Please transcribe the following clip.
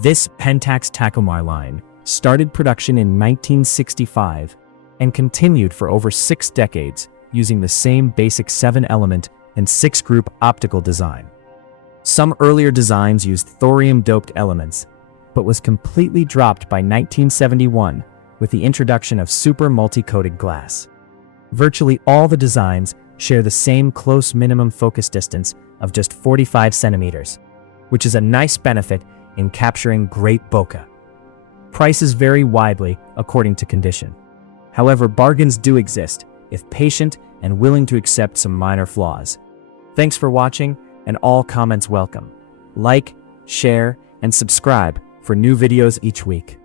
This Pentax Takumar line started production in 1965 and continued for over 6 decades using the same basic 7-element and 6-group optical design. Some earlier designs used thorium-doped elements, but was completely dropped by 1971 with the introduction of super multi-coated glass. Virtually all the designs share the same close minimum focus distance of just 45 centimeters, which is a nice benefit in capturing great bokeh. Prices vary widely according to condition. However, bargains do exist if patient and willing to accept some minor flaws. Thanks for watching, and all comments welcome. Like, share, and subscribe for new videos each week.